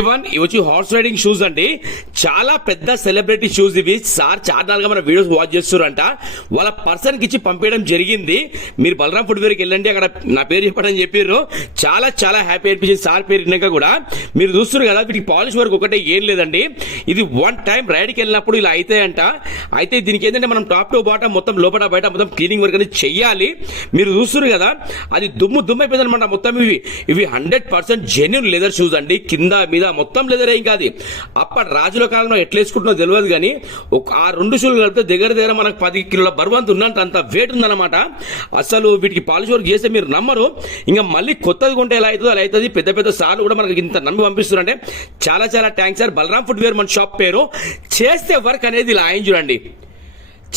ఇవి వచ్చి horse riding shoes అండి. చాలా పెద్ద సెలబ్రిటీ షూస్ ఇవి. సార్ చాలా నాలుగా మన వీడియోస్ వాచ్ చేస్తారంట. వాళ్ళ పర్సన్ కి ఇచ్చి పంపించడం జరిగింది. మీరు బలరాం ఫుట్వేర్ కి వెళ్ళండి, అక్కడ నా పేరు చెప్పడం చెప్పారు. చాలా చాలా హ్యాపీ అనిపించింది సార్ పేరు విన్నాక కూడా. మీరు చూస్తున్నారు కదా, వీటికి పాలిష్ వర్క్ ఒకటే ఏం లేదండి. ఇది వన్ టైం రైడ్కి వెళ్ళినప్పుడు ఇలా అవుతాయంట. అయితే దీనికి ఏంటంటే మనం టాప్ టు బాటం మొత్తం లోపల బయట మొత్తం క్లీనింగ్ వర్క్ అనేది చెయ్యాలి. మీరు చూస్తున్నారు కదా, అది దుమ్ము అయిపోయింది అనమాట మొత్తం. ఇవి 100% జెన్యూన్ లెదర్ షూస్ అండి. కింద మీద మొత్తం లెదర్ ఏం కాదు. అప్పటి రాజుల కాలంలో ఎట్లా వేసుకుంటున్నా తెలియదు కానీ ఆ రెండు షూలు కలిపితే దగ్గర మనకు 10 కిలోల బరువు అంత ఉన్నంత అంత వెయిట్ ఉందన్నమాట. అసలు వీటికి పాలిష్ వర్క్ చేస్తే మీరు నమ్మరు. ఇంకా మళ్ళీ కొత్తది కొంటే ఎలా అవుతుందో అలా అవుతుంది. పెద్ద పెద్ద సార్లు కూడా మనకి ఇంత నమ్మి పంపిస్తున్నారంటే చాలా చాలా థ్యాంక్స్ సార్. బలరాం ఫుట్వేర్ మన షాప్ పేరు. చేస్తే వర్క్ అనేది ఇలా ఆయన చూడండి.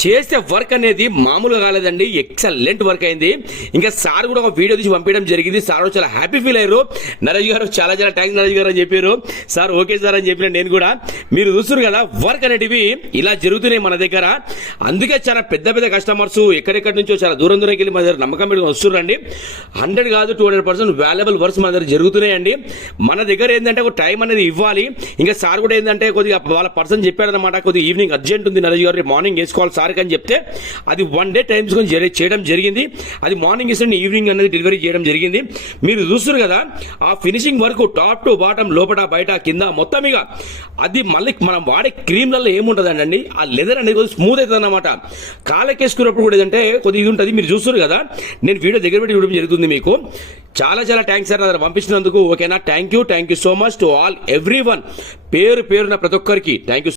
చేస్తే వర్క్ అనేది మామూలుగా కాలేదండి, ఎక్సలెంట్ వర్క్ అయింది. ఇంకా సార్ కూడా ఒక వీడియో తీసి పంపించడం జరిగింది. సార్ చాలా హ్యాపీ ఫీల్ అయ్యారు. నరేష్ గారు చాలా చాలా థ్యాంక్స్ నరేష్ గారు అని చెప్పారు. సార్ ఓకే సార్ అని చెప్పిన నేను కూడా. మీరు చూస్తున్నారు కదా, వర్క్ అనేటివి ఇలా జరుగుతున్నాయి మన దగ్గర. అందుకే చాలా పెద్ద పెద్ద కస్టమర్స్ ఎక్కడెక్కడి నుంచో చాలా దూరం వెళ్ళి మన దగ్గర నమ్మకం పెట్టుకుని వస్తున్నారండి. 100 కాదు 200% వాల్యుబుల్ వర్క్స్ మన దగ్గర జరుగుతున్నాయండి. మన దగ్గర ఏంటంటే ఒక టైం అనేది ఇవ్వాలి. ఇంకా సార్ కూడా ఏంటంటే కొద్దిగా వాళ్ళ పర్సన్ చెప్పారనమాట, కొద్దిగా ఈవినింగ్ అర్జెంట్ ఉంది నరేష్ గారు, మార్నింగ్ వేసుకోవాలి సార్ అని చెప్తే అది 1 డే టైం చేయడం జరిగింది. అది మార్నింగ్ ఇస్తే ఈవినింగ్ అనేది డెలివరీ చేయడం జరిగింది. మీరు చూస్తున్నారు కదా, ఆ finishing work top to bottom లోపల బయట కింద మొత్తం ఇక అది మళ్ళీ మనం వాడే క్రీమ్లలో ఏముంటుందండి, ఆ లెదర్ అనేది కొద్దిగా స్మూత్ అవుతుంది అనమాట. కాలకేసుకున్నప్పుడు కూడా ఏదంటే కొద్దిగా ఇది ఉంటుంది. మీరు చూస్తున్నారు కదా, నేను వీడియో దగ్గర పెట్టి ఇవ్వడం జరుగుతుంది మీకు. చాలా చాలా థ్యాంక్స్ సార్ నా పంపించినందుకు. ఓకేనా, thank you so much to all every one. పేరున ప్రతి ఒక్కరికి థ్యాంక్ యూ.